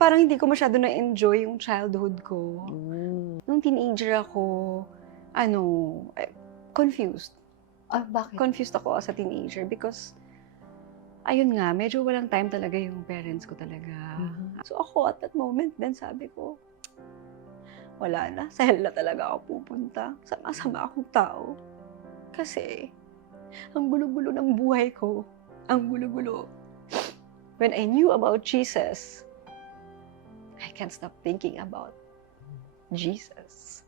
parang hindi ko masyado na-enjoy yung childhood ko. Nung teenager ako, ano, confused. Bakit? Confused ako as a teenager because, ayun nga, medyo walang time talaga yung parents ko talaga. So ako at that moment, then sabi ko, wala na, sa hell na talaga ako pupunta. Sama-sama akong tao. Kasi, ang gulo-gulo ng buhay ko. Ang gulo-gulo. When I knew about Jesus, I can't stop thinking about Jesus.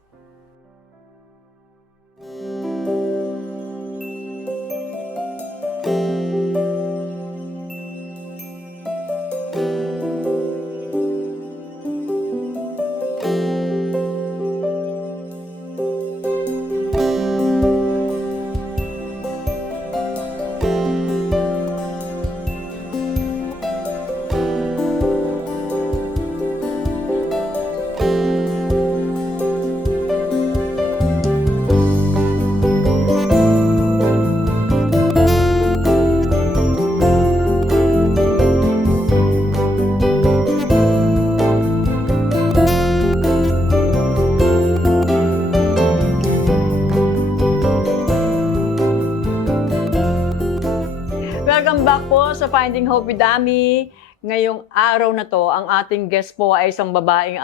Welcome back po sa Finding Hope with Ami. Ngayong araw na to, ang ating guest po ay isang babaeng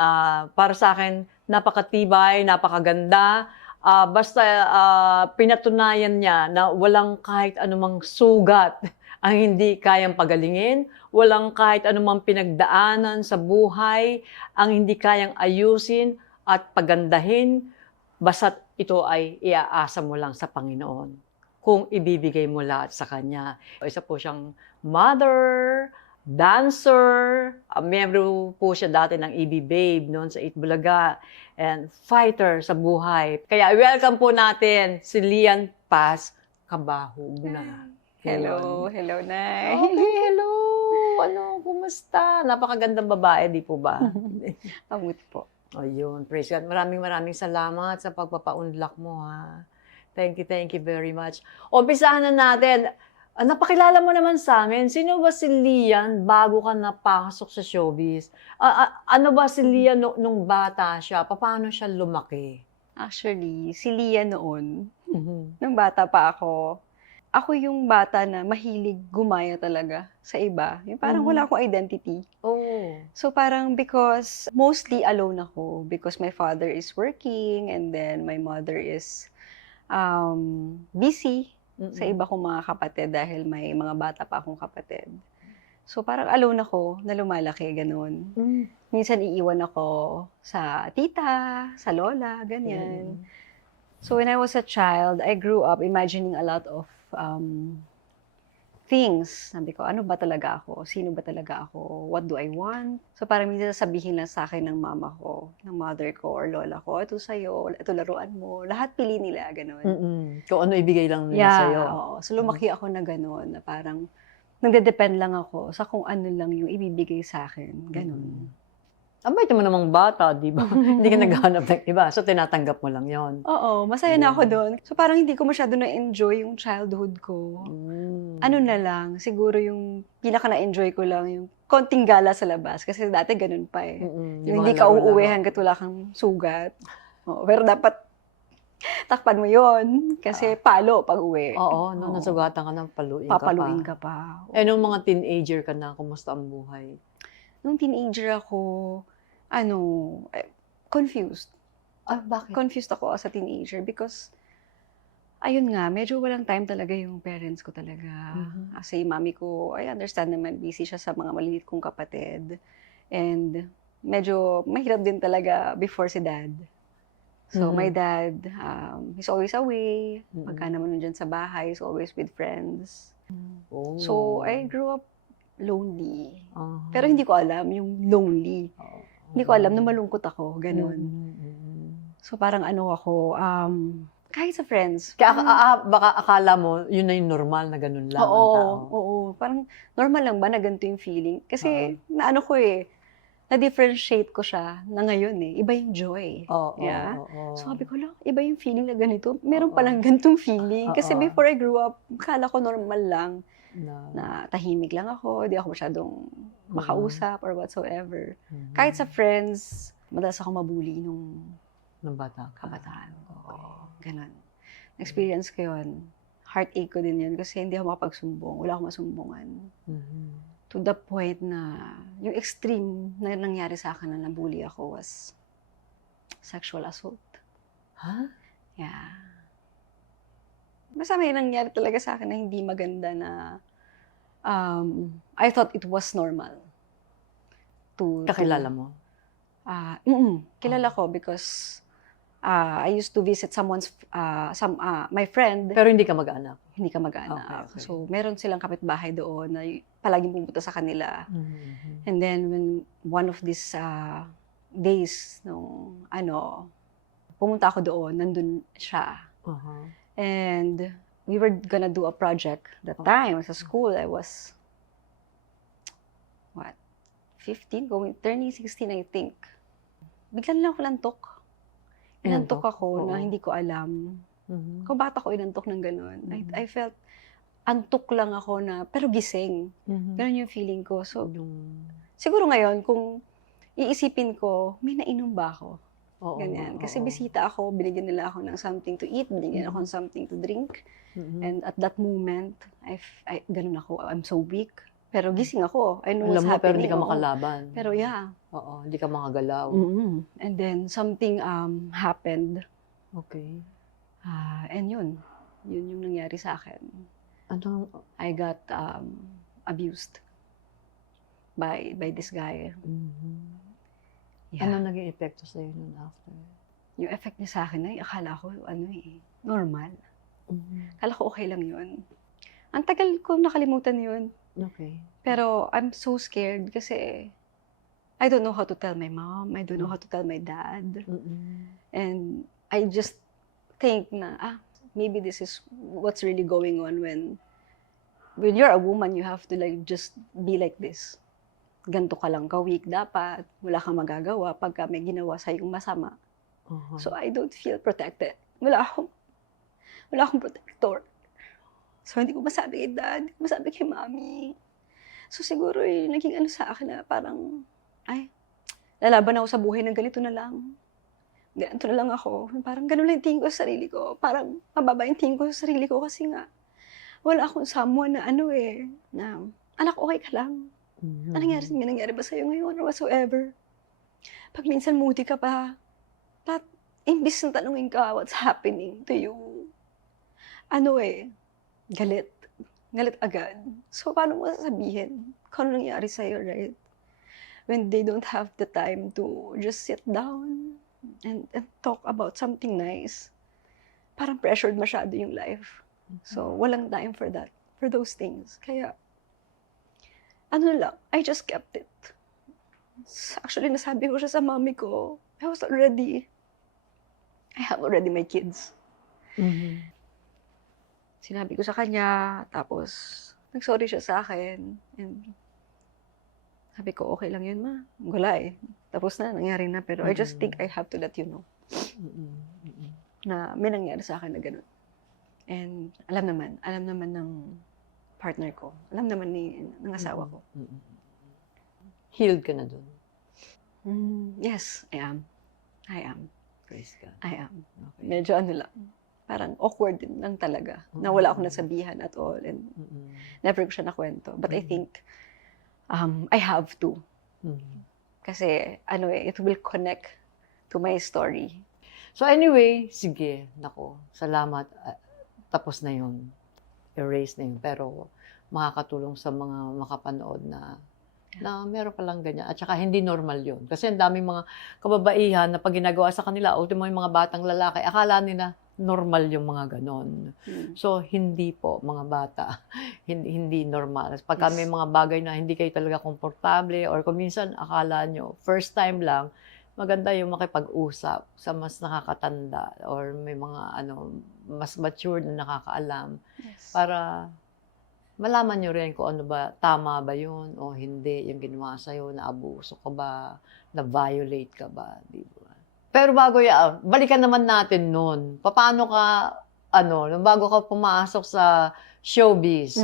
para sa akin napakatibay, napakaganda. Basta pinatunayan niya na walang kahit anumang sugat ang hindi kayang pagalingin, walang kahit anumang pinagdaanan sa buhay ang hindi kayang ayusin at pagandahin, basta't ito ay iaasa mo lang sa Panginoon kung ibibigay mo lahat sa Kanya. Isa po siyang mother, dancer, miyembro po siya dati ng EB Babe noon sa Itbulaga, and fighter sa buhay. Kaya welcome po natin si Lian Paz Cabahug na. Hello, hello, Nay. Okay, hello! Ano, kumusta? Napakagandang babae, di po ba? Mabuti po. Ayun, praise God. Maraming salamat sa pagpapaunlak mo, ha. Thank you very much. Umpisahan na natin. Napakilala mo naman sa amin. Sino ba si Lian bago ka napasok sa showbiz? Ano ba si Lian nung bata siya? Paano siya lumaki? Actually, si Lia noon, nung bata pa ako yung bata na mahilig gumaya talaga sa iba. Yung parang wala akong identity. Oh. So parang because mostly alone ako because my father is working and then my mother is busy sa iba kong mga kapatid dahil may mga bata pa akong kapatid. So parang alone ako na lumalaki, ganun. Minsan iiwan ako sa tita, sa lola, ganyan. So when I was a child, I grew up imagining a lot of things. Sabi ko, ano ba talaga ako? Sino ba talaga ako? What do I want? So parang minsan sasabihin lang sa akin ng mama ko, ng mother ko or lola ko, ito sa'yo, ito laruan mo. Lahat pili nila, ganun. Kung ano ibigay lang nila sa'yo. Oo. So lumaki ako na ganun, na parang nagde-depend lang ako sa kung ano lang yung ibibigay sa akin. Ganun. Bait mo namang bata, di ba? Hindi ka naghahanap ng iba. So, tinatanggap mo lang yon. Oo, masaya na ako doon. So parang hindi ko masyado na-enjoy yung childhood ko. Ano na lang, siguro yung pinaka na-enjoy ko lang yung konting gala sa labas. Kasi dati ganun pa eh. Yung hindi ka uuwi hanggat wala kang sugat. Pero dapat takpan mo yon kasi palo pag uwi. Oo, no, nasugatan ka ng paluin ka pa. Papaluin ka pa. Nung mga teenager ka na, kumusta ang buhay? Nung teenager ako, confused. Bakit? Confused ako as a teenager because, ayun nga, medyo walang time talaga yung parents ko talaga. Kasi mami ko, I understand naman, busy siya sa mga maliliit kong kapatid. And medyo mahirap din talaga before si dad. So my dad, he's always away. Pagka naman nandyan sa bahay, he's always with friends. So I grew up lonely. Pero hindi ko alam yung lonely. Hindi ko alam na malungkot ako, ganun. So parang ano ako, kahit sa friends. Kaya baka akala mo, yun na yung normal na ganun lang ang tao. Oo. Parang normal lang ba na ganito yung feeling? Kasi naano ko na-differentiate ko siya na ngayon Iba yung joy. Yeah? So sabi ko lang, iba yung feeling na ganito. Meron palang ganitong feeling. Kasi before I grew up, akala ko normal lang Na tahimik lang ako, di ako masyadong makausap or whatsoever. Mhm. Kahit sa friends, madalas ako mabully nung Nung bata ka. kabataan ko. Okay. Ganon. Experience ko yun. Heartache ko din yun kasi hindi ako makapagsumbong. Wala akong masumbungan. Mhm. To the point na yung extreme na nangyari sa akin na nabully ako was sexual assault. Ha? Yeah. Basta may nangyari talaga sa akin na hindi maganda na I thought it was normal. Kakilala mo? Kilala ko because I used to visit my friend. Pero hindi ka mag-anak? Hindi ka mag-anak. Okay. So, meron silang kapitbahay doon na palaging pumunta sa kanila. Mhm. And then, when one of these days, pumunta ako doon, nandun siya. Uh-huh. And we were gonna do a project that time. Sa school, I was, 15? Turning 16, I think. Biglan lang ako lantok. Inantok ako na hindi ko alam. Mhm. Kung bata ko inantok ng ganun. Mhm. I felt, antok lang ako na, pero gising. Mhm. Ganun yung feeling ko. So, Yung- siguro ngayon, kung iisipin ko, may nainom ba ako? Oo, Ganyan. Kasi oo. bisita ako, binigyan nila ako ng something to eat, binigyan ako ng something to drink. Mhm. And at that moment, ganun ako, I'm so weak. Pero gising ako. I know Alam what's mo, pero happening. hindi ka oo. makalaban. Pero yeah. Oo, hindi ka makagalaw. And then something happened. Okay. And yun yung nangyari sa akin. Ano? I got abused by this guy. Mhm. Yeah. Ano naging epekto sa'yo nun after? Yung effect niya sa akin ay akala ko normal. Mhm. Akala ko okay lang yun. Ang tagal ko nakalimutan yun. Okay. Pero I'm so scared kasi I don't know how to tell my mom. I don't know how to tell my dad. Mhm. And I just think na, maybe this is what's really going on when you're a woman, you have to just be like this. Ganto ka lang ka-weak dapat. Wala kang magagawa pagka may ginawa sa yung masama. Uh-huh. So I don't feel protected. Wala akong protector. So hindi ko masabi kay dad, hindi ko masabi kay mami. So siguro naging sa akin na parang, lalaban ako sa buhay ng ganito na lang. Ganito na lang ako. Parang ganun lang yung tingin ko sa sarili ko. Parang mababa yung tingin ko sa sarili ko kasi nga, wala akong someone na na, anak, okay ka lang. Mhm. Anong nangyari ba sa'yo ngayon or whatsoever? Pag minsan moody ka pa, imbis na tanungin ka what's happening to you, galit. Galit agad. So, paano mo sasabihin kung ano nangyari sa'yo, right? When they don't have the time to just sit down and talk about something nice. Parang pressured masyado yung life. So, walang time for that, for those things. Kaya, I just kept it. Actually, nasabi ko siya sa mami ko, I have already my kids. Mhm. Sinabi ko sa kanya, tapos nag-sorry siya sa akin. And sabi ko, okay lang yun, ma. Wala Tapos na, nangyari na. Pero I just think I have to let you know Mhm. Mhm. na may nangyari sa akin na gano'n. And alam naman ng partner ko. Alam naman ng asawa ko. Mhm. Healed ka na dun? Yes, I am. Praise God. I am. Okay. Medyo lang. Parang awkward din lang talaga. Na wala akong nasabihan at all. And Mhm. never ko siya nakwento. But I think I have to. Mhm. Kasi it will connect to my story. So anyway, sige, nako, salamat. Tapos na yun. Erase na yun. Pero makakatulong sa mga makapanood na meron palang ganyan. At saka hindi normal yun. Kasi ang daming mga kababaihan na pag ginagawa sa kanila, ultimo yung mga batang lalaki, akala nila normal yung mga ganon. So, hindi po, mga bata. Hindi normal. Pagka may mga bagay na hindi kayo talaga komportable or kung minsan akala nyo, first time lang, maganda yung makipag-usap sa mas nakakatanda or may mga mas mature na nakakaalam para malaman nyo rin kung ano ba, tama ba yun o hindi, yung ginawa sa'yo, na-abuso ka ba, na-violate ka ba, di ba? Pero bago yan, balikan naman natin nun. Paano ka, bago ka pumasok sa showbiz,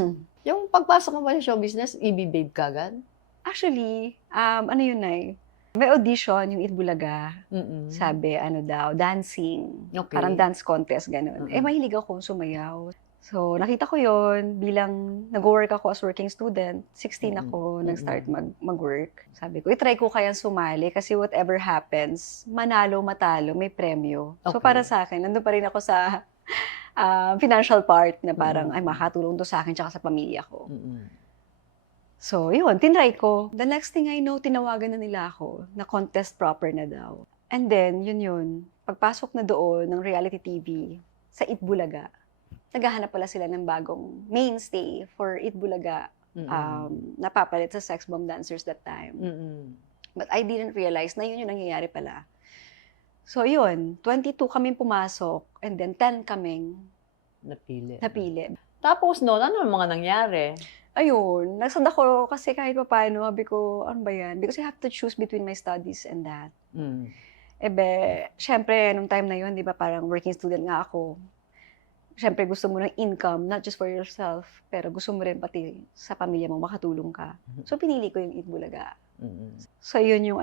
Yung pagpasok mo ba sa show business, babe ka agad? Actually, ano yun ay, may audition yung Itbulaga. Mm. Sabi, ano daw, dancing. Okay. Parang dance contest, ganun. Mm. Mahilig ako sumayaw. So, nakita ko yon bilang nag-work ako as working student. 16 ako, nag-start mag-work. Sabi ko, itry ko kaya sumali kasi whatever happens, manalo, matalo, may premyo. So, Okay. para sa akin, nandun pa rin ako sa financial part na parang, ay, makatulong to sa akin tsaka sa pamilya ko. So, yun, tinry ko. The next thing I know, tinawagan na nila ako na contest proper na daw. And then, yun. Pagpasok na doon ng reality TV sa Itbulaga, naghahanap pala sila ng bagong mainstay for Itbulaga, napapalit sa sex bomb dancers that time. But I didn't realize na yun yung nangyayari pala. So, yun, 22 kaming pumasok and then 10 kaming napili. Tapos noon, ano ang mga nangyari? Ayun, nasad ako kasi kahit pa paano, sabi ko, ano ba yan? Because I have to choose between my studies and that. Syempre, nung time na yun, di ba, parang working student nga ako. Syempre, gusto mo ng income, not just for yourself, pero gusto mo rin pati sa pamilya mo, makatulong ka. So, pinili ko yung Itbulaga. So, yun yung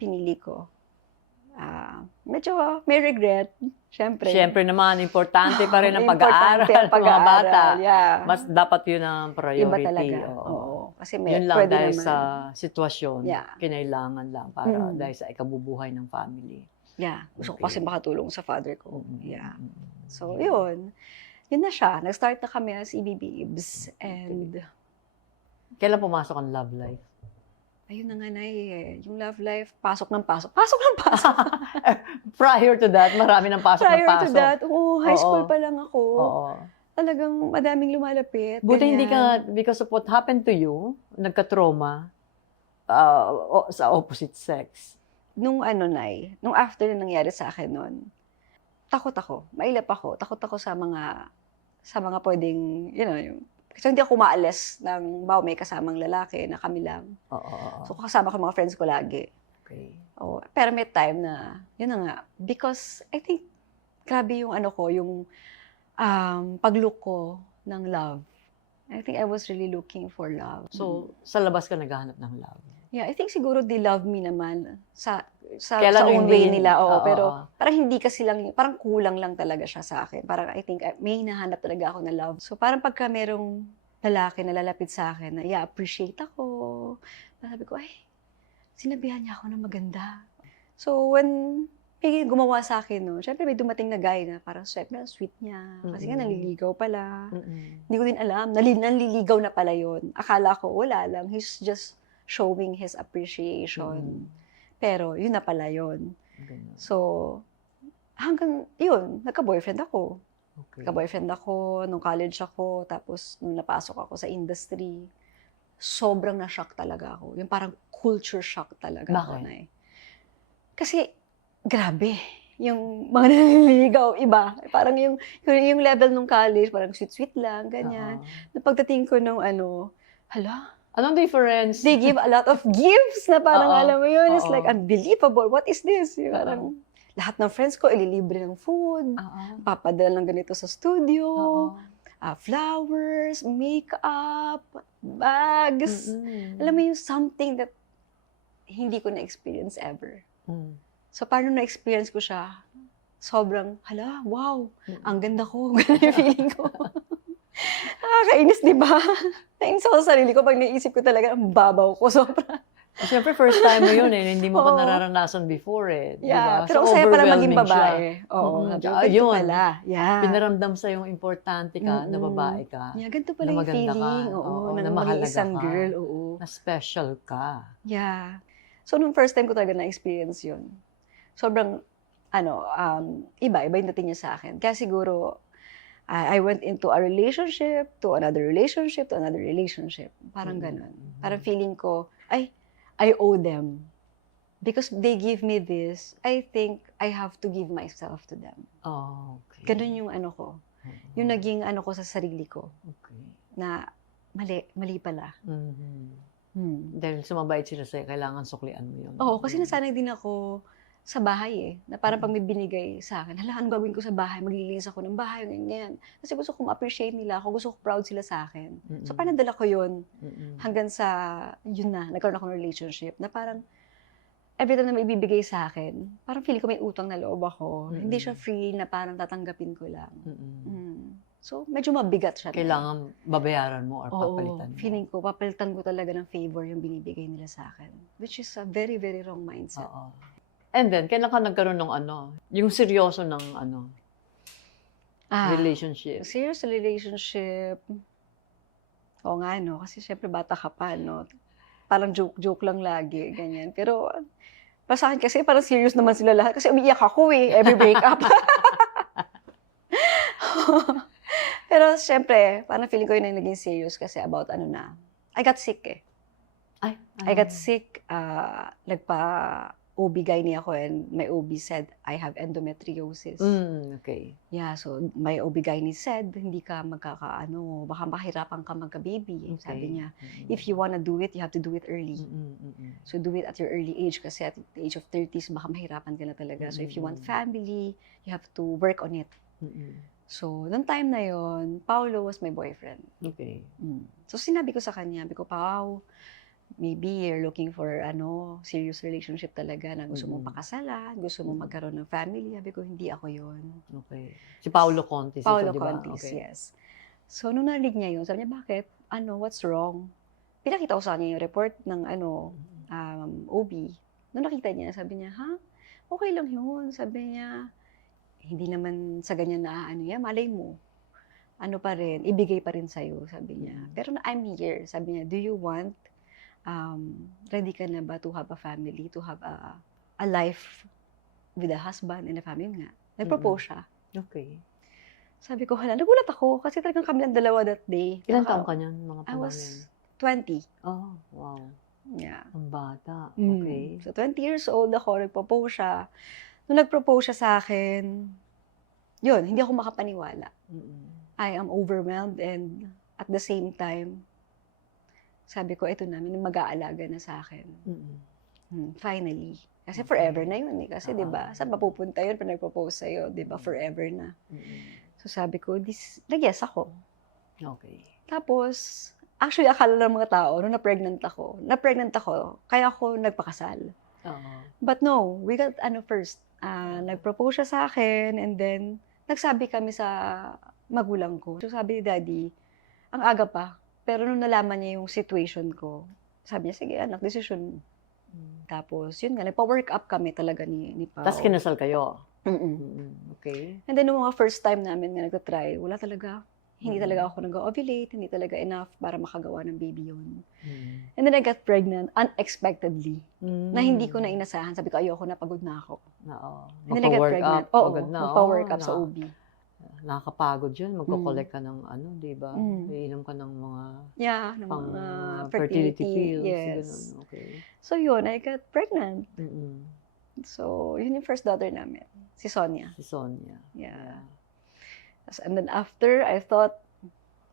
pinili ko. Medyo may regret, syempre. Siyempre naman, importante pa rin ang Importante pag-aaral ng mga bata. Yeah. Mas dapat yun ang priority. Iba talaga. Oo. Kasi Yun lang pwede dahil naman. sa sitwasyon, Yeah. kinailangan lang para dahil sa ikabubuhay ng family. Yeah. Gusto ko Okay. kasi makatulong sa father ko. Yeah. So, yun. Yun na siya. Nag-start na kami as EB Babes. And, Kailan pumasok ang love life? ayun na nga na yung love life, pasok ng pasok. Pasok ng pasok. Prior to that, marami ng pasok Prior ng pasok. to that, high school Oo. pa lang ako. Oo. Talagang madaming lumalapit. Buti hindi ka, ganyan. because of what happened to you, nagka-trauma sa opposite sex. Nung nung after na nangyari sa akin nun, takot ako. Mailap ako. Takot ako sa mga pwedeng, yung, kasi hindi ako maalis ng may kasamang lalaki na kami lang. Oo. So, kasama ko mga friends ko lagi. Okay. Pero may time na, yun na nga, because I think, grabe yung yung pag-look ko ng love. I think I was really looking for love. So, sa labas ka naghahanap ng love. Yeah, I think siguro they love me naman sa Kailan own hindi- way nila. Oo. Pero parang hindi kasi lang, parang kulang lang talaga siya sa akin. Parang I think may hinahanap talaga ako na love. So parang pagka merong lalaki na lalapit sa akin na appreciate ako, sabi ko, ay, sinabihan niya ako na maganda. So when may gumawa sa akin, no, syempre may dumating na guy na parang syempre ang sweet niya. Kasi nga naliligaw pala. Hindi ko din alam, naliligaw na pala yun. Akala ko, wala lang. He's just showing his appreciation. Pero, yun na pala yun. So, hanggang, yun, nagka-boyfriend ako. Okay. Nagka-boyfriend ako, nung college ako, tapos nung napasok ako sa industry, sobrang na-shock talaga ako. Yung parang culture shock talaga ako Bakit? na Kasi, grabe. Yung mga naliligaw, iba. Parang yung level nung college, parang sweet-sweet lang, ganyan. Nung pagdating ko nung hala, Anong difference? they give a lot of gifts na parang Oo. alam mo yun, it's Oo. like unbelievable. What is this? Yung Oo. parang lahat ng friends ko ililibre ng food, papadala ng ganito sa studio, flowers, makeup, bags. Alam mo yung something that hindi ko na-experience ever. So parang na-experience ko siya, sobrang, hala, wow, ang ganda ko. Ganun yung feeling ko. Nakakainis, di ba? Nainis ako sa sarili ko pag naisip ko talaga, ang babaw ko, sobra. Siyempre, first time mo yun eh. Hindi mo pa Oo. nararanasan before eh. Yeah, Diba? pero So, saya pala maging overwhelming babae. siya. Oo, Mm-mm. sabi ko, Ah, ganito yun. pala. Yeah. Pinaramdam sa yung importante ka na Mm-mm. babae ka. Yeah, ganito pala Na yung maganda ka. feeling. Oo, Oo, ng na maging mahalaga isang ka. girl. Oo. Na special ka. Yeah. So, nung first time ko talaga na-experience yun, sobrang, iba yung dating niya sa akin. Kaya siguro, I went into a relationship, to another relationship, to another relationship. Parang ganun. Parang feeling ko, I owe them. Because they give me this, I think I have to give myself to them. Oh, okay. Ganun yung ko. Yung naging ko sa sarili ko. Okay. Na mali pala. Dahil sumabait sila sa'yo, kailangan suklian mo yun. Oo, kasi nasanay din ako sa bahay eh. Na parang pag may binigay sa akin, hala, ano gagawin ko sa bahay? Maglilinis ako ng bahay, ganyan. Kasi gusto ko ma-appreciate nila ako, gusto ko proud sila sa akin. So parang nadala ko yun hanggang sa, yun na, nagkaroon ako ng relationship na parang every time na may ibibigay sa akin, parang feeling ko may utang na loob ako. Hindi siya free na parang tatanggapin ko lang. So medyo mabigat siya. Kailangan babayaran mo or papalitan mo. Feeling ko, papalitan ko talaga ng favor yung binibigay nila sa akin. Which is a very, very wrong mindset. Oo. And then, kailan ka nagkaroon ng yung seryoso ng relationship? Serious relationship. Oo nga, no? Kasi syempre bata ka pa, no? Parang joke-joke lang lagi, ganyan. Pero, para sa akin kasi parang serious naman sila lahat. Kasi umiiyak ako eh, every breakup. Pero syempre, parang feeling ko yun ang naging serious kasi about I got sick eh. I got sick, OB-GYN ako and my OB said I have endometriosis. Okay. Yeah, so my OB-GYN said, hindi ka baka mahirapan ka magka-baby. Okay. Sabi niya, if you wanna do it, you have to do it early. So do it at your early age kasi at the age of 30s, baka mahirapan ka na talaga. So if you want family, you have to work on it. So, noong time na yon, Paulo was my boyfriend. Okay. So sinabi ko sa kanya, sabi ko, Pao, maybe you're looking for serious relationship talaga na gusto mong pakasalan, gusto mong magkaroon ng family. Sabi ko, hindi ako yun. Okay. Si Paulo Contis Paulo ito, di ba? Contis, Okay. yes. So, nung narinig niya yun, sabi niya, bakit? What's wrong? Pinakita ko sa kanya yung report ng OB. Nung nakita niya, sabi niya, okay lang yun. Sabi niya, hindi naman sa ganyan na malay mo. Pa rin, ibigay pa rin sa'yo, sabi niya. Pero I'm here, sabi niya, do you want ready ka na ba to have a family, to have a life with a husband and a family nga. Nag-propose siya. Okay. Sabi ko, nagulat ako kasi talagang kami lang dalawa that day. Ilan taong ka niyan, mga I panahon? was 20. Oh, wow. Yeah. Ang bata. Okay. So 20 years old ako, nag-propose siya. Nung nag-propose siya sa akin, yun, hindi ako makapaniwala. I am overwhelmed and at the same time, sabi ko, ito na, may mag-aalaga na sa akin. Finally. Kasi forever na yun eh. Kasi, di ba, saan mapupunta yun pag nag-propose sa'yo? Di ba, forever na. So, sabi ko, nag-yes ako. Okay. Tapos, actually, akala ng mga tao, nung na-pregnant ako, kaya ako nagpakasal. But no, we got, first, nag-propose siya sa akin, and then, nagsabi kami sa magulang ko. So, sabi ni Daddy, ang aga pa, pero nung nalaman niya yung situation ko, sabi niya, sige anak, decision mo. Tapos, yun nga, nagpa-work up kami talaga ni Pao. Tapos kinasal kayo? Okay. And then, nung mga first time namin nga nagtatry, wala talaga. Hindi talaga ako nag-ovulate, hindi talaga enough para makagawa ng baby yun. And then, I got pregnant unexpectedly. Na hindi ko na inasahan. Sabi ko, ayoko na, pagod na ako. And then, I got pregnant. Oo, magpa-work up sa OB. Nakakapagod yun. Magko-collect ka ng di ba? Iinom ka ng mga ng mga fertility pills. Yes. Ganun. Okay. So yun, I got pregnant. So, yun yung first daughter namin. Si Sonia. Si Sonia. Yeah. And then after, I thought,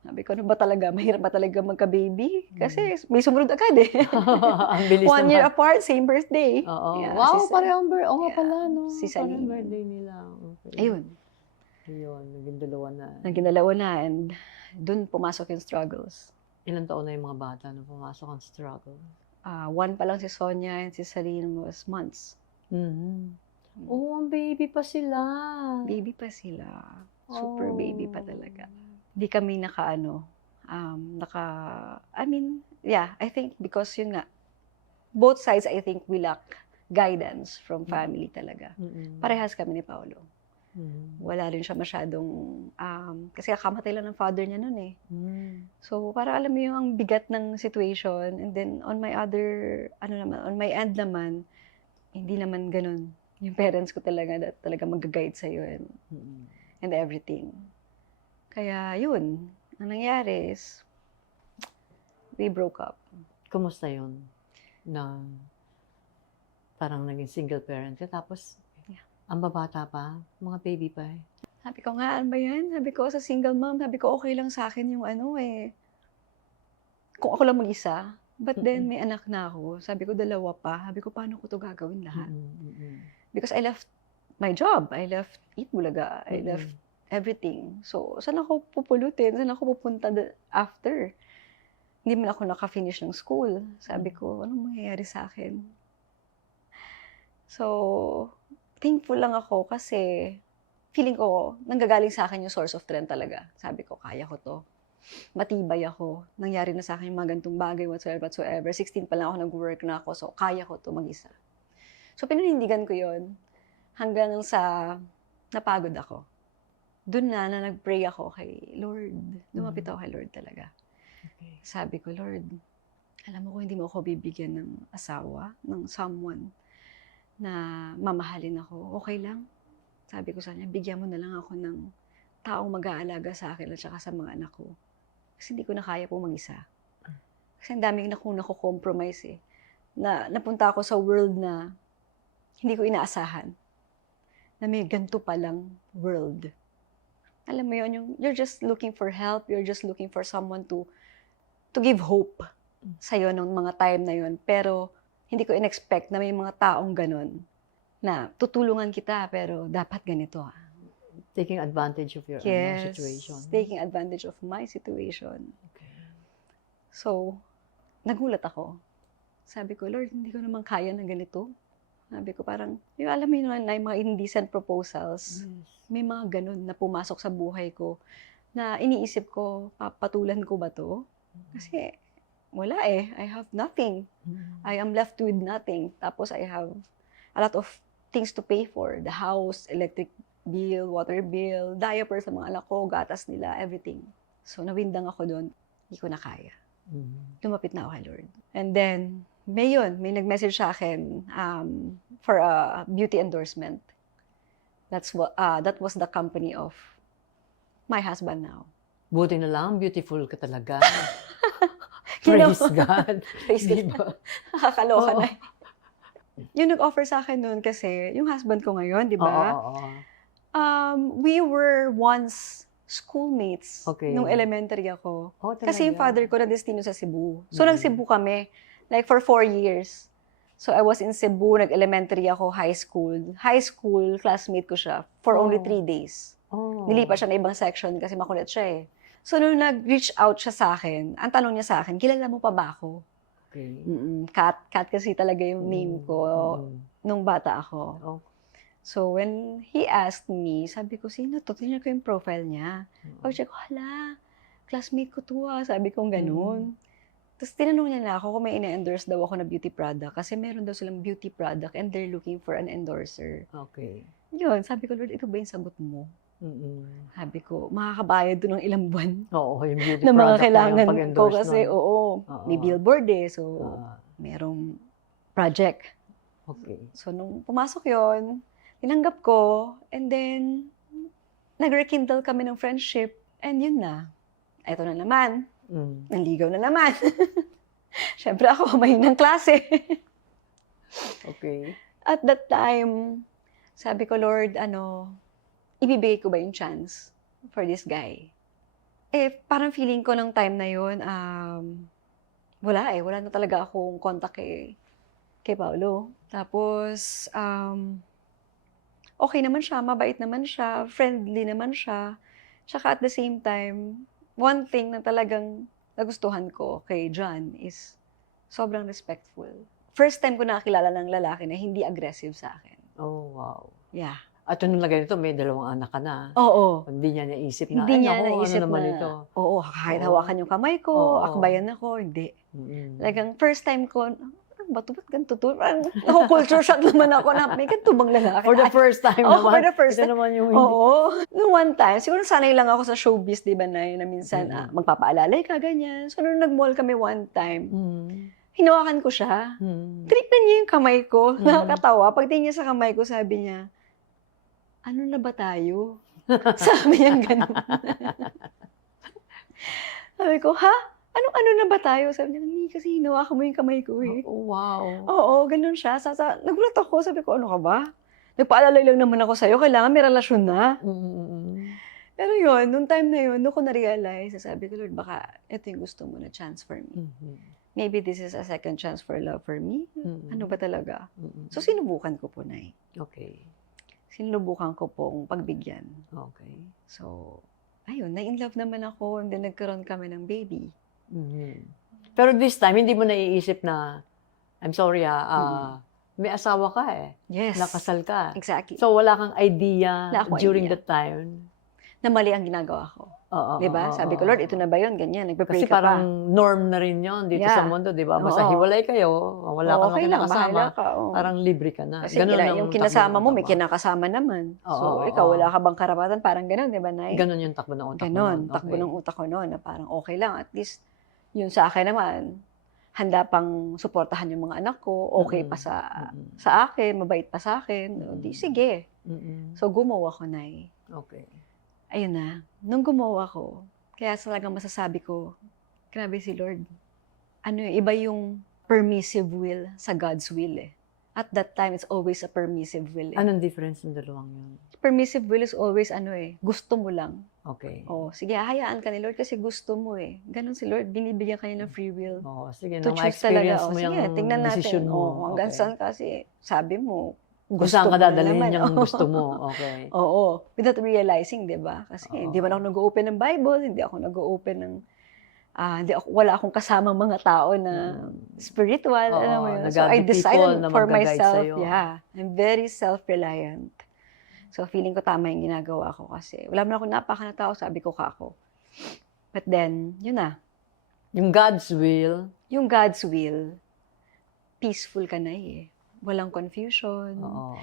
sabi ko, ano ba talaga? Mahirap ba talaga magka-baby? Kasi may sumunod agad eh. Ang bilis 1 year apart, same birthday. Oo. Yeah, Wow, parehong birthday. Oo nga yeah, pala, no? si Parehong Saline. birthday nila. Okay. Ayun. Naging dalawa na. Naging dalawa na and dun pumasok yung struggles. Ilang taon na yung mga bata na pumasok ang struggle? 1 pa lang si Sonia and si Saline was months. Oh, ang baby pa sila. Baby pa sila. Super baby pa talaga. Hindi kami I think because yun nga, both sides I think we lack guidance from family talaga. Parehas kami ni Paulo. Wala rin siya masyadong, kasi kakamatay lang ng father niya nun eh. So, para alam mo yung ang bigat ng situation, and then on my end naman, hindi naman ganun. Yung parents ko talaga mag-guide sa'yo and everything. Kaya yun, ang nangyari is, we broke up. Kumusta yun? Na parang naging single parent ka, tapos ang babata pa, mga baby pa eh. Sabi ko nga, ano ba yan? Sabi ko, sa single mom, sabi ko, okay lang sa akin yung kung ako lang mag-isa, But then, may anak na ako. Sabi ko, 2 pa. Sabi ko, paano ko to gagawin lahat? Because I left my job. I left Eat Bulaga. I left everything. So, saan ako pupulutin? Saan ako pupunta after? Hindi man ako naka-finish ng school. Sabi ko, anong mangyayari sa akin? So, thankful lang ako kasi feeling ko, nanggagaling sa akin yung source of strength talaga. Sabi ko, kaya ko to. Matibay ako. Nangyari na sa akin yung mga gantong bagay, whatsoever. 16 pa lang ako, nag-work na ako. So, kaya ko to mag-isa. So, pinanindigan ko yon hanggang sa napagod ako. Doon na nag-pray ako kay Lord. Lumapit ako kay Lord talaga. Okay. Sabi ko, Lord, alam mo ko hindi mo ako bibigyan ng asawa, ng someone na mamahalin ako. Okay lang. Sabi ko sa kanya, bigyan mo na lang ako ng taong mag-aalaga sa akin at saka sa mga anak ko. Kasi hindi ko na kaya po mag-isa. Kasi ang daming naku-compromise eh. Napunta ako sa world na hindi ko inaasahan. Na may ganito palang world. Alam mo yun, you're just looking for help, you're just looking for someone to give hope sa'yo nung mga time na yun. Pero hindi ko in-expect na may mga taong ganun na tutulungan kita pero dapat ganito. Taking advantage of your Yes, situation. taking advantage of my situation. Okay. So, nagulat ako. Sabi ko, Lord, hindi ko naman kaya ng ganito. Sabi ko parang, yung alam mo yun na yung mga indecent proposals, may mga ganun na pumasok sa buhay ko na iniisip ko, papatulan ko ba to? Kasi wala eh. I have nothing. I am left with nothing. Tapos I have a lot of things to pay for. The house, electric bill, water bill, diaper sa mga anak ko, gatas nila, everything. So nawindang ako doon. Hindi ko na kaya. Lumapit na ako kay Lord. And then, may nag-message sa akin for a beauty endorsement. That was the company of my husband now. Buti na lang, beautiful ka talaga. You know, Praise God. Praise God. Diba? Nakakaloka Oo. na. Yung nag-offer sa akin noon kasi, yung husband ko ngayon, di ba? Oo. We were once schoolmates Okay. nung elementary ako. Oh, Kasi yung talaga? father ko na-destino sa Cebu. So, nag-Cebu kami. Like, for 4 years. So, I was in Cebu, nag-elementary ako, high school. High school, classmate ko siya for only 3 days. Oh. Nilipat siya na ibang section kasi makulit siya eh. So, nung nag-reach out siya sa akin, ang tanong niya sa akin, kilala mo pa ba ako? Okay. Kat kasi talaga yung name ko nung bata ako. Oh. So, when he asked me, sabi ko, sino to? Tingnan ko yung profile niya. Sabi ko, hala, classmate ko to sabi ko, ganun. Tapos tinanong niya na ako kung may ina-endorse daw ako na beauty product kasi meron daw silang beauty product and they're looking for an endorser. Okay. Yun, sabi ko, Lord, ito ba yung sagot mo? Sabi ko, makakabayad doon ng ilang buwan Oo, yung beauty na mga product kailangan na yung ko pag-endorse kasi, nun. oo, may billboard eh. So, merong project. Okay. So, nung pumasok yon, tinanggap ko, and then, nag-rekindle kami ng friendship, and yun na. Eto na naman. Nanligaw na naman. Siyempre ako, mahinang klase. Okay. At that time, sabi ko, Lord, ibibigay ko ba yung chance for this guy? Eh, parang feeling ko ng time na yun, wala na talaga akong contact kay Paolo. Tapos, okay naman siya, mabait naman siya, friendly naman siya. Tsaka at the same time, one thing na talagang nagustuhan ko kay John is sobrang respectful. First time ko nakakilala ng lalaki na hindi aggressive sa akin. Oh, wow. Yeah. At nung ganito, may 2 anak ka na. Oo. Hindi niya naisip na, Hindi niya naku, naisip ano naman na, ito? oo, kahit Oo. hawakan yung kamay ko, Oo. akbayan ako, hindi. Mm-mm. Talagang first time ko, ba't ganito to? Parang naku-culture shock naman ako na may ganito bang lalaki? For the first time Oo, naman. for the first Ito time. naman yung hindi. Oo. Noong one time, siguro sanay lang ako sa showbiz, di ba, na minsan magpapaalalay ka, ganyan. So, nung nag-mall kami one time, hinawakan ko siya. Tinignan niya yung kamay ko. Nakakatawa. Pagtingin niya sa kamay ko, sabi niya, ano na ba tayo? Sabi niya ganun. Sabi ko, ha? Ano na ba tayo? Sabi niya, hindi kasi hinawakan mo yung kamay ko eh. Oh, wow. Oo, ganun siya. Nagulat ako. Sabi ko, ano ka ba? Nagpaalalay lang naman ako sa'yo. Kailangan may relasyon na. Pero yun, nung time na yun, doon ko na-realize, sabi ko, Lord, baka ito yung gusto mo na chance for me. maybe this is a second chance for love for me. Mm-mm. Ano ba talaga? Mm-mm. So, sinubukan ko po, Nay. Okay. Sinubukan ko pong pagbigyan. Okay. So, ayun, na-in love naman ako and then nagkaroon kami ng baby. Mhm. Pero this time, hindi mo naiisip na, I'm sorry may asawa ka Yes. nakasal ka. Exactly. So, wala kang idea Wala akong during idea. that time? Na mali ang ginagawa ko. Oo. Diba? Sabi ko, Lord, ito na ba yun? Ganyan, nagpe-pray Kasi ka pa. parang norm na rin yun dito sa Yeah. mundo, di ba? Basta Oo. hiwalay kayo, wala kang Okay lang, kinakasama, bahala ka. Oo. parang libre ka na. Kasi Ganun ang yung kinasama takbo ng mo, may utak kinakasama naman. So, Oo, ikaw, oo. wala ka bang karapatan? Parang ganun, di ba, Nay? Ganun yung takbo ng utak mo Ganon, nun. takbo Okay. ng utak ko noon na parang okay lang. At least, yun sa akin naman, handa pang suportahan yung mga anak ko, okay pa Mm-mm. sa akin, mabait pa sa akin. O, di, sige. Mm-mm. So, gumawa ko, Nay. Okay. Ayun na, nung gumawa ko, kaya talagang masasabi ko, grabe si Lord. Iba yung permissive will sa God's will eh. At that time, it's always a permissive will eh. Anong difference ng dalawang yun? Permissive will is always gusto mo lang. Okay. Oh, sige, hayaan ka ni Lord kasi gusto mo eh. Ganon si Lord, binibigyan ka niya ng free will. Oo, sige, To na choose talaga. ma-experience Oh, mo sige, yung tingnan decision natin. mo. Oh, hanggang Okay. saan kasi, sabi mo, Kung gusto saan mo ka na dadalhin naman. yung Oo. gusto mo. Okay. Oo. Without realizing, di ba? Kasi Oo. hindi man ako nag-open ng Bible, hindi ako nag-open ng, wala akong kasamang mga tao na spiritual, Oo, alam mo yun. So, nag-guide I people decided na for mag-guide myself, sa'yo. yeah, I'm very self-reliant. So, feeling ko tama yung ginagawa ko kasi wala man ako napaka na tao, sabi ko kako. But then, yun na. Yung God's will. Yung God's will, peaceful ka na eh. Walang confusion. Oo.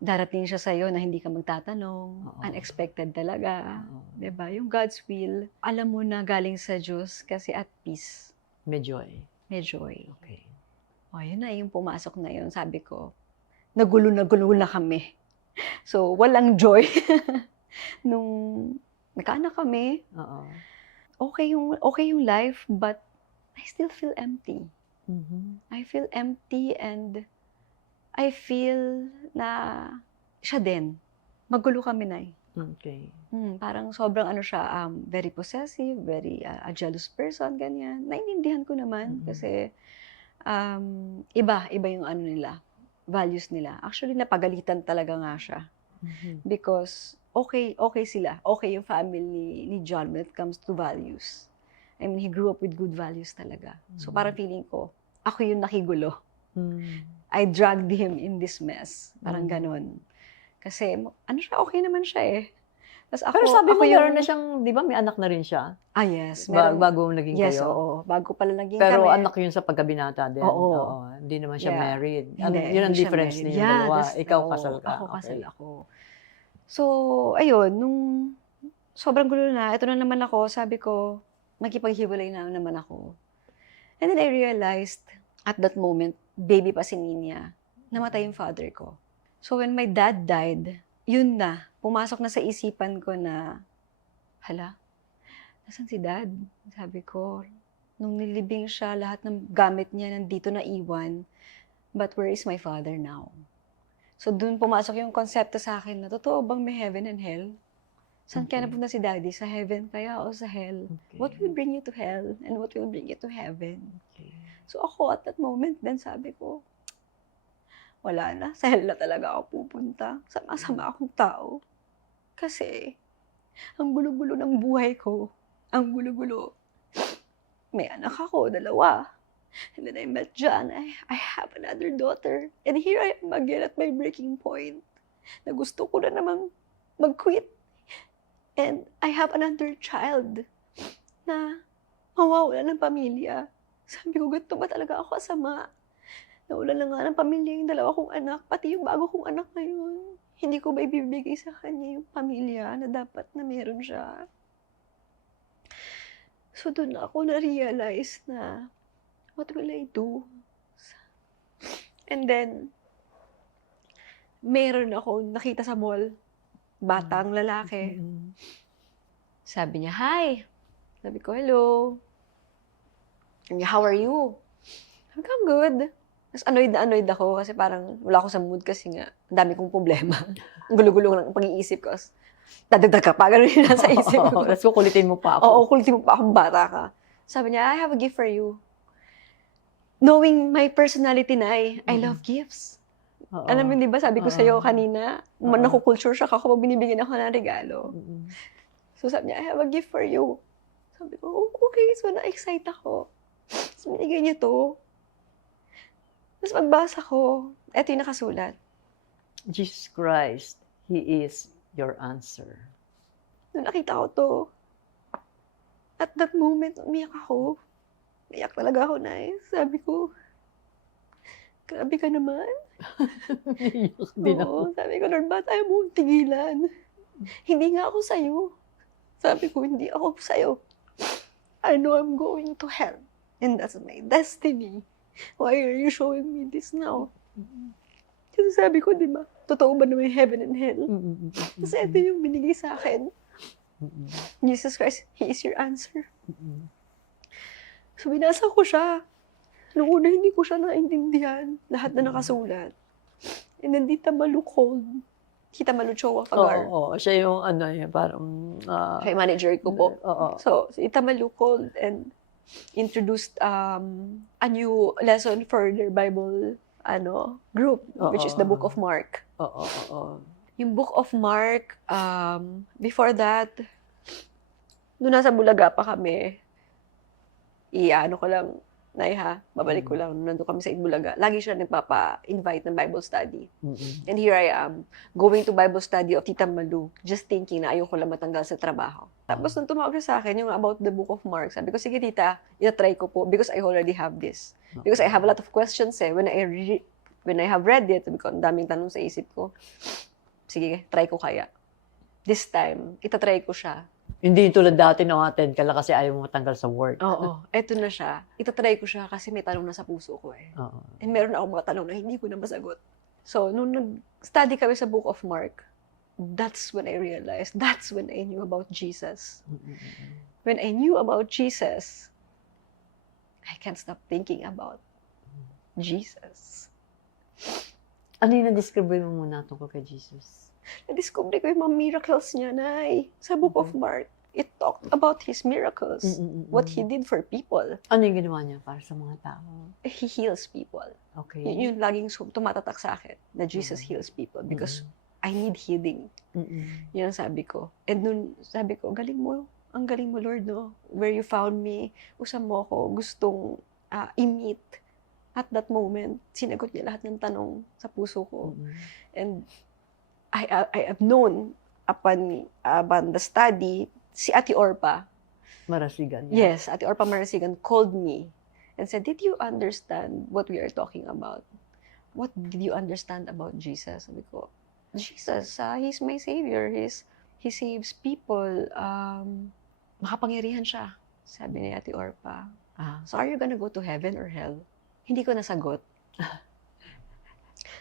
Darating siya sa'yo na hindi ka magtatanong. Oo. Unexpected talaga. Oo. Diba? Yung God's will, alam mo na galing sa Diyos kasi at peace. May joy. May joy. Okay. O, yun na yung pumasok na yun. Sabi ko, nagulo na kami. So, walang joy. Nung nagkaanak kami, Oo. okay yung life, but I still feel empty. Mhm. I feel empty and I feel na siya din. Magulo kami na eh. Okay. Parang sobrang siya, very possessive, very a jealous person, ganyan. Naintindihan ko naman kasi iba yung nila, values nila. Actually, napagalitan talaga nga siya. Mhm. Because okay sila. Okay yung family ni John when it comes to values. I mean, he grew up with good values talaga. So parang feeling ko, ako yung nakigulo. Mm. I dragged him in this mess. Parang Mm. ganon. Kasi, siya, okay naman siya eh. Tapos ako, Pero sabi mo, ako meron na siyang, di ba may anak na rin siya? yes. Meron, Bago naging yes, kayo? oo. Bago pala naging Pero kami. anak yun sa pagkabinata din. Oo. Hindi naman siya Yeah. married. Hindi, Yun ang hindi siya difference married. niyo dalawa. Ikaw oo, kasal ka. Ako kasal Okay. ako. So, ayun, nung sobrang gulo na, ito na naman ako, sabi ko, makipaghiwalay na naman ako. And then I realized, at that moment, baby pa si Ninya, namatay yung father ko. So when my dad died, yun na, pumasok na sa isipan ko na, hala, nasan si dad? Sabi ko, nung nilibing siya, lahat ng gamit niya nandito na iwan, but where is my father now? So dun pumasok yung konsepto sa akin na, totoo bang may heaven and hell? Saan kaya Okay. napunta si daddy? Sa heaven kaya o sa hell? Okay. What will bring you to hell and what will bring you to heaven? Okay. So ako at that moment, then sabi ko, wala na, sa hell na talaga ako pupunta. Sama-sama akong tao. Kasi, ang gulo-gulo ng buhay ko. Ang gulo-gulo. May anak ako, 2. And then I met John. I have another daughter. And here I am again at my breaking point. Na gusto ko na namang mag-quit. And I have another child na mawawala ng pamilya. Sabi ko, ganito ba talaga ako kasama? Nawala na nga ng pamilya yung 2 kong anak, pati yung bago kong anak ngayon. Hindi ko ba ibibigay sa kanya yung pamilya na dapat na meron siya? So doon ako na-realize na, what will I do? And then, meron ako nakita sa mall, batang lalaki. Mhm. Sabi niya, hi. Sabi ko, hello. Sabi niya, how are you? Sabi ko, I'm good. Tapos annoyed ako kasi parang wala ako sa mood kasi nga, ang dami kong problema. Ang gulo-gulo ng pag-iisip ko. Tapos, dadagdag ka pa, gano'n yun nasa isip ko. Let's kukulitin mo pa ako. Oo, kulitin mo pa akong bata ka. Sabi niya, I have a gift for you. knowing my personality na I Mm. love gifts. Oo. Alam mo, di ba, sabi ko Oo. sa'yo kanina, Oo. nakukulture shock ako pag binibigyan ako ng regalo. Mm. So sabi niya, I have a gift for you. Sabi ko, oh, okay. So na-excite ako. Tapos binigay niya to. Tapos pagbasa ko, eto yung nakasulat. Jesus Christ, He is your answer. Nung nakita ko to, at that moment, umiyak ako. Umiyak talaga ako, Nay. Sabi ko, grabe ka naman. Naiyak din ako. Oo, sabi ko, Lord, ba't ayaw mo tigilan? Hindi nga ako sa'yo. Sabi ko, hindi ako sa'yo. I know I'm going to hell. And that's my destiny. Why are you showing me this now? Kasi sabi ko, di ba, totoo ba na may heaven and hell? Kasi ito yung binigay sa akin. Jesus Christ, He is your answer. So binasa ko siya. Noong una, hindi ko siya naintindihan. Lahat na nakasulat. And then, Tita Malu called. Tita Malu Chowa Pagar. Oo, siya yung parang... Kay manager ko po. Oo. So, si Tita Malu called and introduced a new lesson for their Bible group, which is the Book of Mark. Oo. Yung Book of Mark, before that, nung nasa Bulaga pa kami, ko lang, Nay ha, babalik ko lang, nandun kami sa Bulaga. Lagi siya nagpapa-invite ng Bible study. And here I am, going to Bible study of Tita Malu, just thinking na ayoko lang matanggal sa trabaho. Tapos nung tumawag siya sa akin, yung about the Book of Mark, sabi ko, sige tita, itatry ko po because I already have this. Because I have a lot of questions when I have read it, sabi ko, ang daming tanong sa isip ko. Sige, try ko kaya. This time, itatry ko siya. Hindi tulad dati na attend ka lang kasi ayaw mo matanggal sa work. Oo, eto na siya. Itatry ko siya kasi may tanong na sa puso ko eh. Oo. And meron akong mga tanong na hindi ko na masagot. So, nung nag-study kami sa Book of Mark, that's when I realized, that's when I knew about Jesus. When I knew about Jesus, I can't stop thinking about Jesus. Ano yung na-describe mo muna tungkol kay Jesus? Na-discover ko yung mga miracles niya, Nay. Sa Book of Mark, it talked about His miracles. What He did for people. Ano yung ginawa niya para sa mga tao? He heals people. Okay. Yun yung laging tumatatak sa akin, na Jesus heals people because I need healing. Yun ang sabi ko. And nun, sabi ko, ang galing mo, Lord, no? Where you found me, usam mo ako, gustong i-meet. At that moment, sinagot niya lahat ng tanong sa puso ko. And I have known upon the study, si Ate Orpa. Marasigan. Yes, Ate Orpa Marasigan called me and said, did you understand what we are talking about? What did you understand about Jesus? Sabi ko, Jesus, He's my Savior. He saves people. Makapangyarihan siya, sabi ni Ate Orpa. So are you gonna go to heaven or hell? Hindi ko nasagot.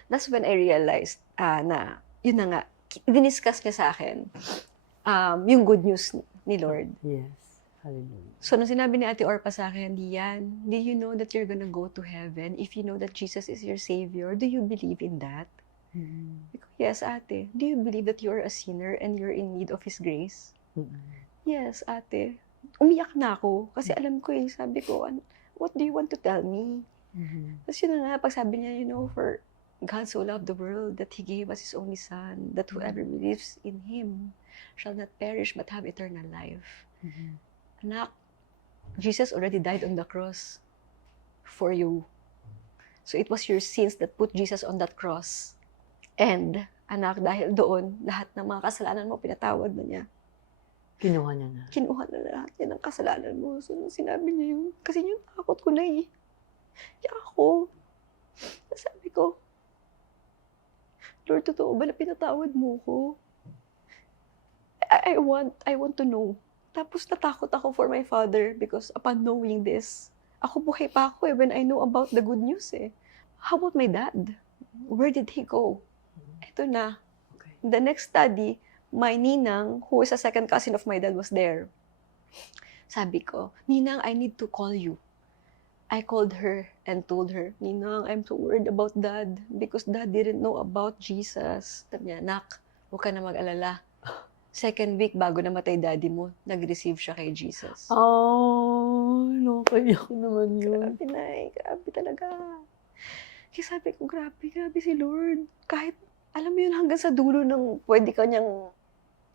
That's when I realized na, yun na nga, diniscuss niya sa akin yung good news ni Lord. Yes. Hallelujah. So, nung sinabi ni Ate Orpa sa akin, Dian, do you know that you're gonna go to heaven if you know that Jesus is your Savior? Do you believe in that? Because, yes, ate. Do you believe that you're a sinner and you're in need of His grace? Yes, ate. Umiyak na ako kasi alam ko sabi ko, what do you want to tell me? Tapos yun na nga, pag sabi niya, for God so loved the world that He gave us His only Son, that whoever believes in Him shall not perish but have eternal life. Anak, Jesus already died on the cross for you. So it was your sins that put Jesus on that cross. And, anak, dahil doon, lahat ng mga kasalanan mo, pinatawad na niya. Kinuha niya na. Kinuha na lahat niya ng kasalanan mo. So, nung sinabi niya yun, kasi yung takot ko na Kaya ako, sabi ko, Lord, totoo ba na pinatawad mo ko? I want to know. Tapos natakot ako for my father because upon knowing this, ako buhay pa ako when I know about the good news How about my dad? Where did he go? Ito na. Okay. The next study, my ninang, who is a second cousin of my dad, was there. Sabi ko, Ninang, I need to call you. I called her and told her, Ninang, I'm so worried about Dad because Dad didn't know about Jesus. Sabi niya, Nak, huwag ka na mag-alala. Second week bago namatay daddy mo, nag-receive siya kay Jesus. Oh, nakakaiyak naman yun. Grabe, Nay. Grabe talaga. Kaya sabi ko, grabe si Lord. Kahit, alam mo yun, hanggang sa dulo ng pwede kanyang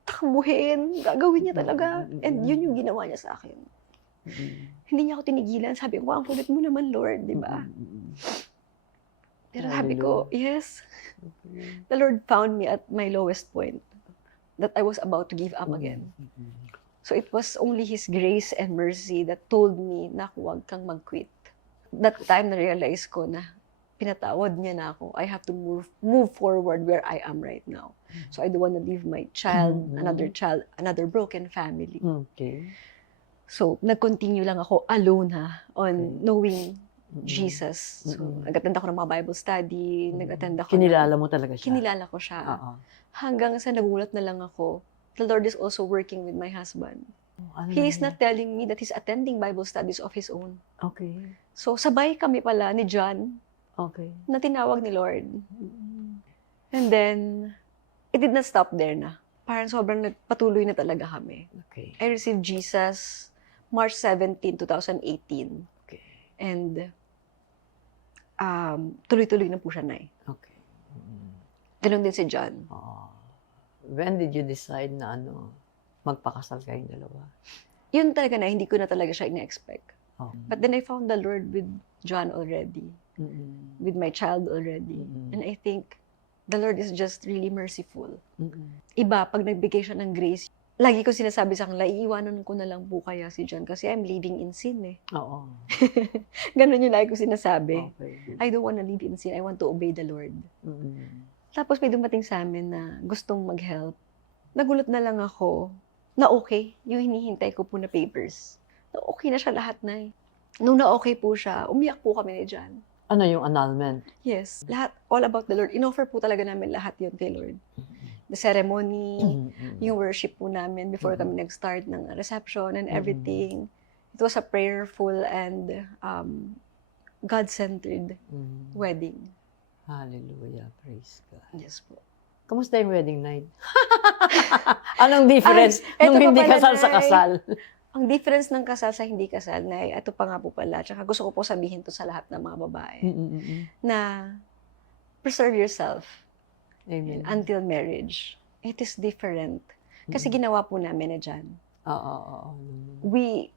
takbuhin, gagawin niya talaga. And yun yung ginawa niya sa akin. Hindi niya ako tinigilan. Sabi ko, ang kulit mo naman, Lord, di ba? Pero sabi ko, yes, the Lord found me at my lowest point, that I was about to give up again. So it was only His grace and mercy that told me na huwag kang mag-quit. That time na-realize ko na pinatawad niya na ako. I have to move forward where I am right now. So I don't want to leave my child, another broken family. Okay. So nag-continue lang ako alone on knowing Jesus. So nag-attend ako ng mga Bible study, nag-attend ako. Kinilala mo talaga siya? Kinilala ko siya. Hanggang sa nagulat na lang ako, the Lord is also working with my husband. He is not telling me that he's attending Bible studies of his own. Okay. So sabay kami pala ni John Okay. na tinawag ni Lord. And then, it did not stop there na. Parang sobrang nagpatuloy na talaga kami. Okay. I received Jesus March 17, 2018. Okay. And tuloy-tuloy na po siya, Nay. Okay. Ganun din si John. When did you decide na magpakasal kayong dalawa? Yun talaga na, hindi ko na talaga siya ina-expect. But then I found the Lord with John already. With my child already. And I think the Lord is just really merciful. Iba, pag nagbigay siya ng grace, lagi ko sinasabi sa kanila, iiwanan ko na lang po kaya si John kasi I'm living in sin eh. Oo. Ganun yung lagi ko sinasabi. Okay. I don't want to live in sin. I want to obey the Lord. Tapos may dumating sa amin na gustong mag-help. Nagulat na lang ako na okay, yung hinihintay ko po na papers. Na okay na siya lahat na eh. Nung na okay po siya, umiyak po kami ni John. Ano yung annulment? Yes, lahat, all about the Lord. In-offer po talaga namin lahat yun kay Lord. The ceremony, yung worship po namin before kami nag-start ng reception and everything. It was a prayerful and God-centered wedding. Hallelujah. Praise God. Yes po. Kamusta yung wedding night? Anong difference Ay, nung eto pa hindi pala, kasal sa Nay. kasal? Ang difference ng kasal sa hindi kasal, na ito pa nga po pala, tsaka gusto ko po sabihin to sa lahat ng mga babae, na preserve yourself Amen. until marriage. It is different. Kasi ginawa po namin na dyan. Oo. We,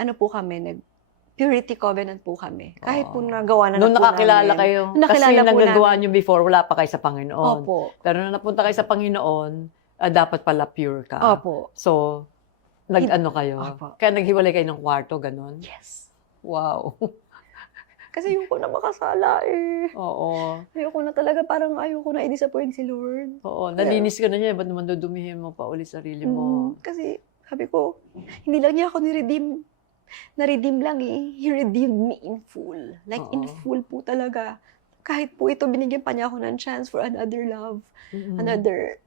ano po kami, purity covenant po kami. Kahit po nagawa na Nung po nakakilala namin. kayo, Nung kasi nakilala yung po nagagawa namin. nyo before, wala pa kayo sa Panginoon. Opo. Pero nung napunta kayo sa Panginoon, dapat pala pure ka. Opo. So, nag-ano kayo? Opo. Kaya naghiwalay kayo ng kwarto, ganun? Yes. Wow. Kasi ayoko na makasala eh. Oo. Ayoko na talaga, parang ayoko na i-disappoint si Lord. Oo, nalinis ka na niya. Ba't naman dudumihin mo pa uli sarili mo? Kasi sabi ko, hindi lang niya ako ni-redeem. Na-redeem lang eh. He redeemed me in full. Like in full po talaga. Kahit po ito, binigyan pa niya ako ng chance for another love. Another,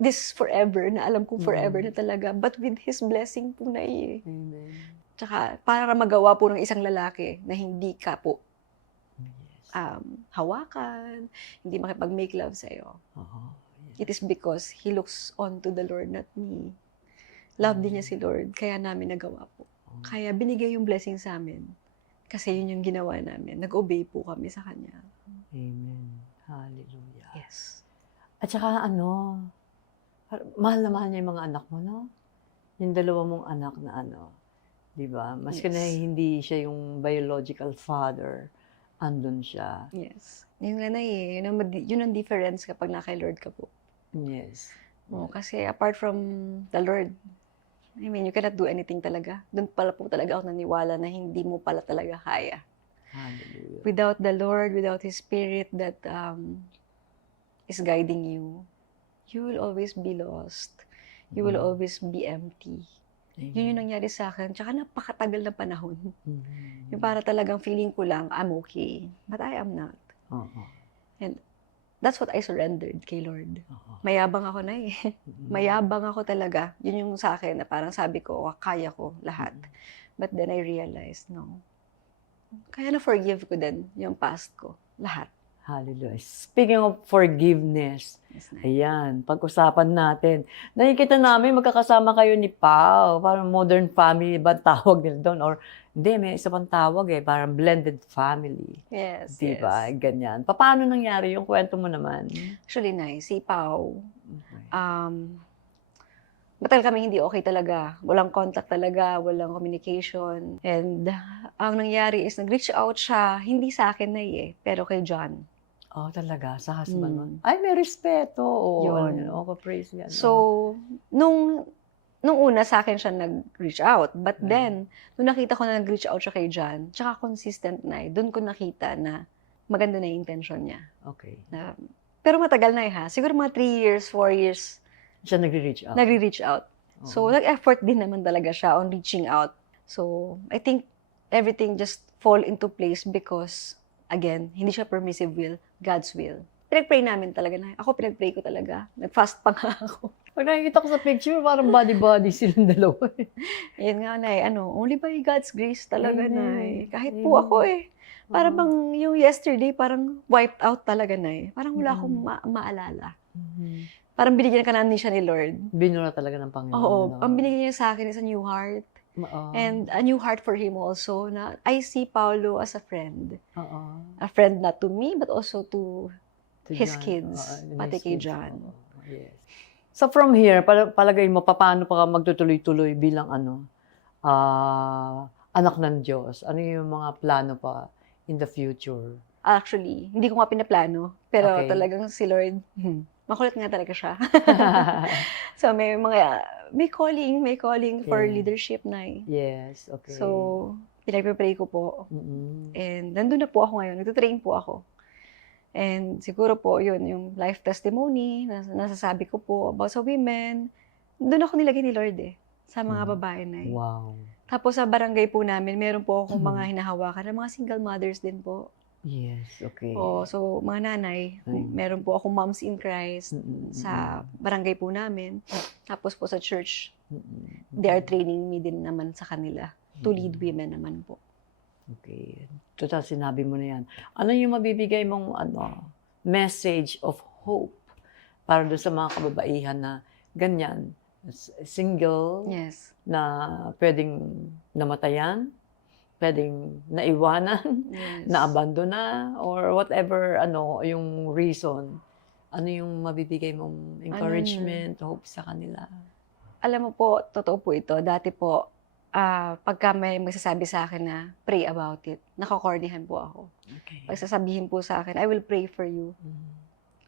this forever, na alam kong forever na talaga. But with His blessing po na eh. Amen. Tsaka, para magawa po ng isang lalaki na hindi ka po hawakan, hindi makipag-make love sa'yo. It is because He looks on to the Lord, not me. Love din niya si Lord, kaya namin nagawa po. Kaya binigay yung blessing sa amin. Kasi yun yung ginawa namin. Nag-obey po kami sa Kanya. Amen. Hallelujah. Yes. At saka mahal na mahal niya yung mga anak mo, no? Yung dalawa mong anak na di ba? Maski na hindi siya yung biological father, andun siya. Yes. Yun nga na eh. Yun ang difference kapag naka-Lord ka po. Yes. Kasi apart from the Lord, I mean, you cannot do anything talaga. Doon pala po talaga ako naniwala na hindi mo pala talaga kaya. Hallelujah. Without the Lord, without His Spirit that is guiding you, you will always be lost. You will always be empty. Amen. Yun yung nangyari sa akin. Tsaka napakatagal na panahon. Yung para talagang feeling ko lang, I'm okay. But I am not. And that's what I surrendered kay Lord. Mayabang ako na eh. Mayabang ako talaga. Yun yung sa akin na parang sabi ko, kaya ko lahat. But then I realized, no. Kaya na-forgive ko din yung past ko. Lahat. Hallelujah. Speaking of forgiveness, Yes, Nay. Ayan, pag-usapan natin. Nakikita namin magkakasama kayo ni Pao. Parang modern family ba ang tawag nila doon? Or hindi, may isa pang tawag eh. Parang blended family. Yes, Di ba? yes. Ganyan. Paano nangyari yung kwento mo naman? Actually, Nay, si Pao, Okay. matagal kami hindi okay talaga. Walang contact talaga, walang communication. And ang nangyari is nag-reach out siya, hindi sa akin na pero kay John. Oh, talaga? Sa husband mo? Mm. Ay, may respeto. Oo, Yun. ano, praise yan. So, nung una sa akin siya nag-reach out. But then, nung nakita ko na nag-reach out siya kay John, tsaka consistent na doon ko nakita na maganda na yung intention niya. Okay. Pero matagal na ha. Siguro mga 3 years, 4 years, Siya nagre-reach out. nagre-reach out. So, Oo. nag-effort din naman talaga siya on reaching out. So, I think everything just fall into place because, again, hindi siya permissive will, God's will. Pinag-pray namin talaga na. Ako pinag-pray ko talaga. Nag-fast pa nga ako. Pag nakikita ko sa picture, parang body-body silang dalawa. Ayun nga, Nay, only by God's grace talaga, Amen. Nay. Kahit Amen. po ako Para Oo. bang yung yesterday, parang wiped out talaga, Nay. Parang wala akong maalala. Mhm. Parang binigyan ka na siya ni Lord. Binura talaga ng Panginoon. Oo, no? ang binigyan niya sa akin is a new heart. Oo. And a new heart for him also, na I see Paulo as a friend. Oo. A friend not to me, but also to To his John. kids, Oo, pati his kay kids. John. Oo. Yes. So from here, palagay mo, paano pa ka magtutuloy-tuloy bilang anak ng Diyos? Ano yung mga plano pa in the future? Actually, hindi ko nga pinaplano, pero Okay. talagang si Lord, makulit nga talaga siya. So may calling for Yeah. leadership na Yes, okay. So, pinagpe-pray ko po. Mm-mm. And nandun na po ako ngayon, nagtutrain po ako. And siguro po yun, yung life testimony na nasasabi ko po about sa women, doon ako nilagay ni Lord sa mga babae na Wow. Tapos sa barangay po namin, meron po akong mga hinahawakan na mga single mothers din po. Yes, okay. So mga nanay, meron po akong moms in Christ sa barangay po namin. Tapos po sa church, they are training me din naman sa kanila to lead women naman po. Okay. Total, sinabi mo na yan. Ano yung mabibigay mong message of hope para doon sa mga kababaihan na ganyan, single, Yes. na pwedeng namatayan, pwedeng naiwanan, Yes. naabandona, or whatever yung reason. Ano yung mabibigay mong encouragement, hope sa kanila? Alam mo po, totoo po ito. Dati po, pagka may magsasabi sa akin na pray about it, nakakordihan po ako. Okay. Pag sasabihin po sa akin, I will pray for you.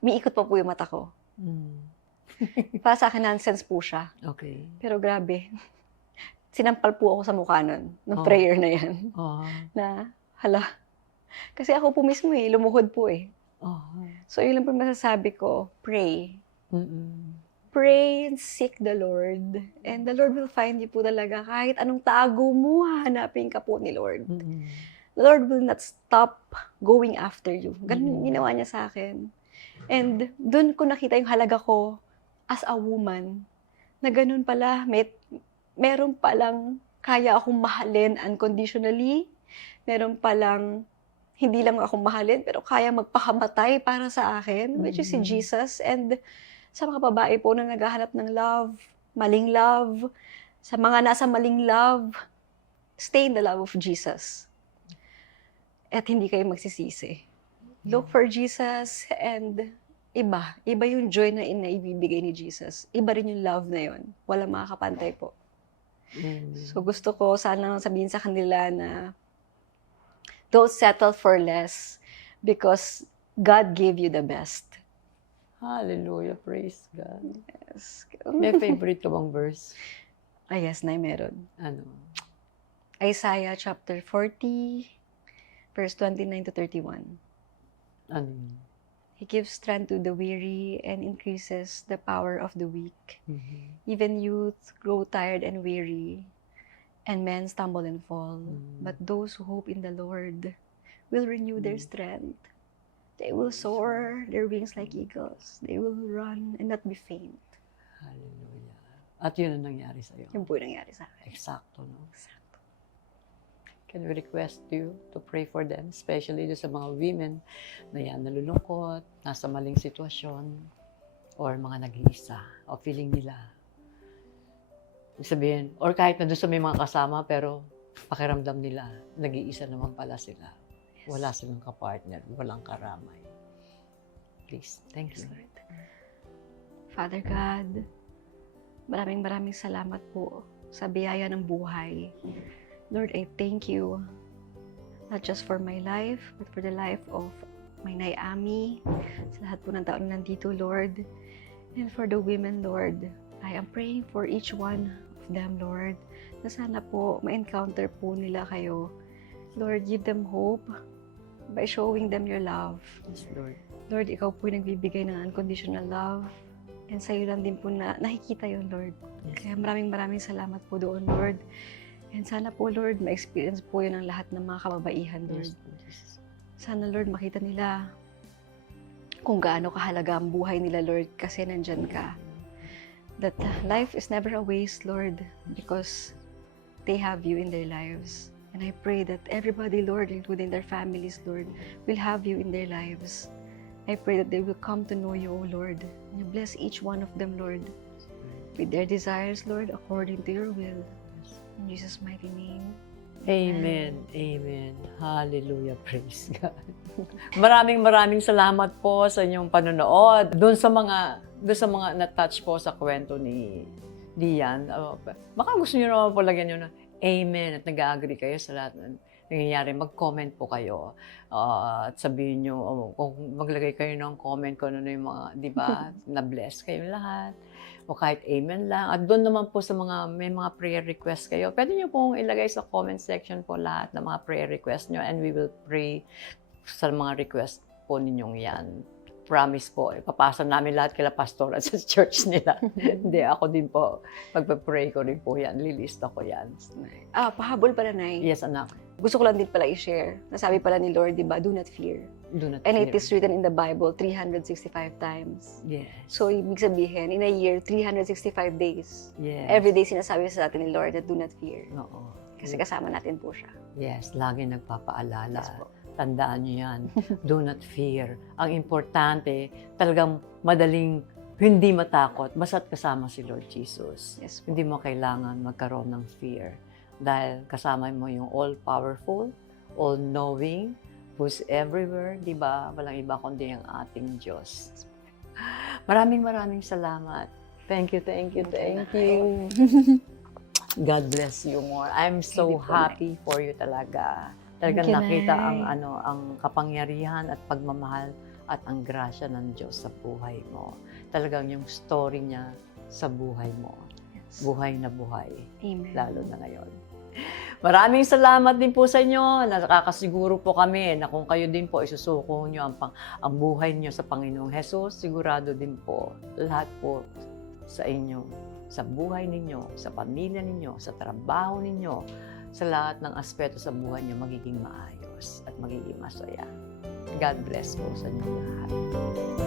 Miikot pa po yung mata ko. Para sa akin, nonsense po siya. Okay. Pero grabe, sinampal po ako sa mukha nun, ng Oh. prayer na yan. Oh. Na, hala. Kasi ako po mismo lumuhod po Oh. So, yun lang po masasabi ko, pray. Mm-mm. Pray and seek the Lord. And the Lord will find you po talaga. Kahit anong tago mo, hahanapin ka po ni Lord. Mm-mm. The Lord will not stop going after you. Ganun ginawa niya sa akin. And doon ko nakita yung halaga ko as a woman, na ganun pala, meron palang kaya akong mahalin unconditionally. Meron palang hindi lang akong mahalin, pero kaya magpakamatay para sa akin, which is si Jesus. And sa mga babae po na naghahanap ng love, maling love, sa mga nasa maling love, stay in the love of Jesus. At hindi kayo magsisisi. Look for Jesus and iba yung joy na ibibigay ni Jesus. Iba rin yung love na yun. Walang makakapantay po. So gusto ko sana sabihin sa kanila na don't settle for less because God gave you the best. Hallelujah, praise God. Yes. May favorite ka bang verse? Yes, Nay, meron. Ano? Isaiah chapter 40, verse 29 to 31. Ano yun? He gives strength to the weary and increases the power of the weak. Even youth grow tired and weary, and men stumble and fall. But those who hope in the Lord will renew their strength. They will soar their wings like eagles. They will run and not be faint. Hallelujah. At yun ang nangyari sa'yo. Yun po yung nangyari sa akin. Eksakto, no? Can we request you to pray for them, especially do sa mga women na yan, nalulungkot, nasa maling sitwasyon? or mga nag-iisa o feeling nila. Ibig sabihin, or kahit na doon sa may mga kasama pero pakiramdam nila, nag-iisa naman pala sila. Wala silang kapartner, walang karamay. Please, thank you. Lord. Father God, maraming salamat po sa biyaya ng buhay. Lord, I thank you not just for my life, but for the life of my Nay Ami, sa lahat po ng tao na nandito, Lord, and for the women, Lord. I am praying for each one of them, Lord, na sana po ma-encounter po nila kayo. Lord, give them hope by showing them your love. Yes, Lord. Lord, ikaw po yung nagbibigay ng unconditional love. And sa'yo lang din po na nakikita yun, Lord. Yes. Kaya maraming salamat po doon, Lord. And sana po, Lord, ma-experience po yun ang lahat ng mga kababaihan, Lord. Yes. Sana, Lord, makita nila kung gaano kahalaga ang buhay nila, Lord, kasi nandyan ka. That life is never a waste, Lord, because they have you in their lives. And I pray that everybody, Lord, including their families, Lord, will have you in their lives. I pray that they will come to know you, O Lord. And you bless each one of them, Lord, with their desires, Lord, according to your will. In Jesus' mighty name. Amen. Amen. Hallelujah. Praise God. Maraming salamat po sa inyong panonood. Doon sa mga na-touch po sa kwento ni Dian. Baka gusto niyo naman po lagyan niyo na amen at nag-agree kayo sa lahat ng nangyayari. Mag-comment po kayo. At sabihin niyo, kung maglagay kayo ng comment kung ano yung mga, di ba, na-bless kayo lahat. O kahit amen lang. At doon naman po sa may mga prayer request kayo, pwede nyo pong ilagay sa comment section po lahat ng mga prayer request nyo and we will pray sa mga request po ninyong yan. Promise po, ipapasa namin lahat kila pastor at sa church nila. Hindi, ako din po, pagpa-pray ko rin po yan, lilista ko yan. Pahabol pala, Nay. Yes, anak. Gusto ko lang din pala i-share. Nasabi pala ni Lord, di ba, do not fear. Do not And fear. it is written in the Bible 365 times. Yes. So, ibig sabihin, in a year, 365 days. Yes. Every day sinasabi sa atin ni Lord that do not fear. Oo. Kasi kasama natin po siya. Yes, lagi nagpapaalala. Yes po. Tandaan niyo yan. Do not fear. Ang importante, talagang madaling hindi matakot basta't kasama si Lord Jesus. Yes po. Hindi mo kailangan magkaroon ng fear. Dahil kasama mo yung all-powerful, all-knowing, who's everywhere, di ba? Walang iba kundi ang ating Diyos. Maraming salamat. Thank you. God bless you more. I'm so happy for you talaga. Talagang nakita ang kapangyarihan at pagmamahal at ang grasya ng Diyos sa buhay mo. Talagang yung story niya sa buhay mo. Yes. Buhay na buhay. Amen. Lalo na ngayon. Maraming salamat din po sa inyo. Nakakasiguro po kami na kung kayo din po isusuko nyo ang buhay nyo sa Panginoong Hesus, sigurado din po lahat po sa inyo, sa buhay ninyo, sa pamilya ninyo, sa trabaho ninyo, sa lahat ng aspeto sa buhay nyo magiging maayos at magiging masaya. God bless po sa inyo lahat.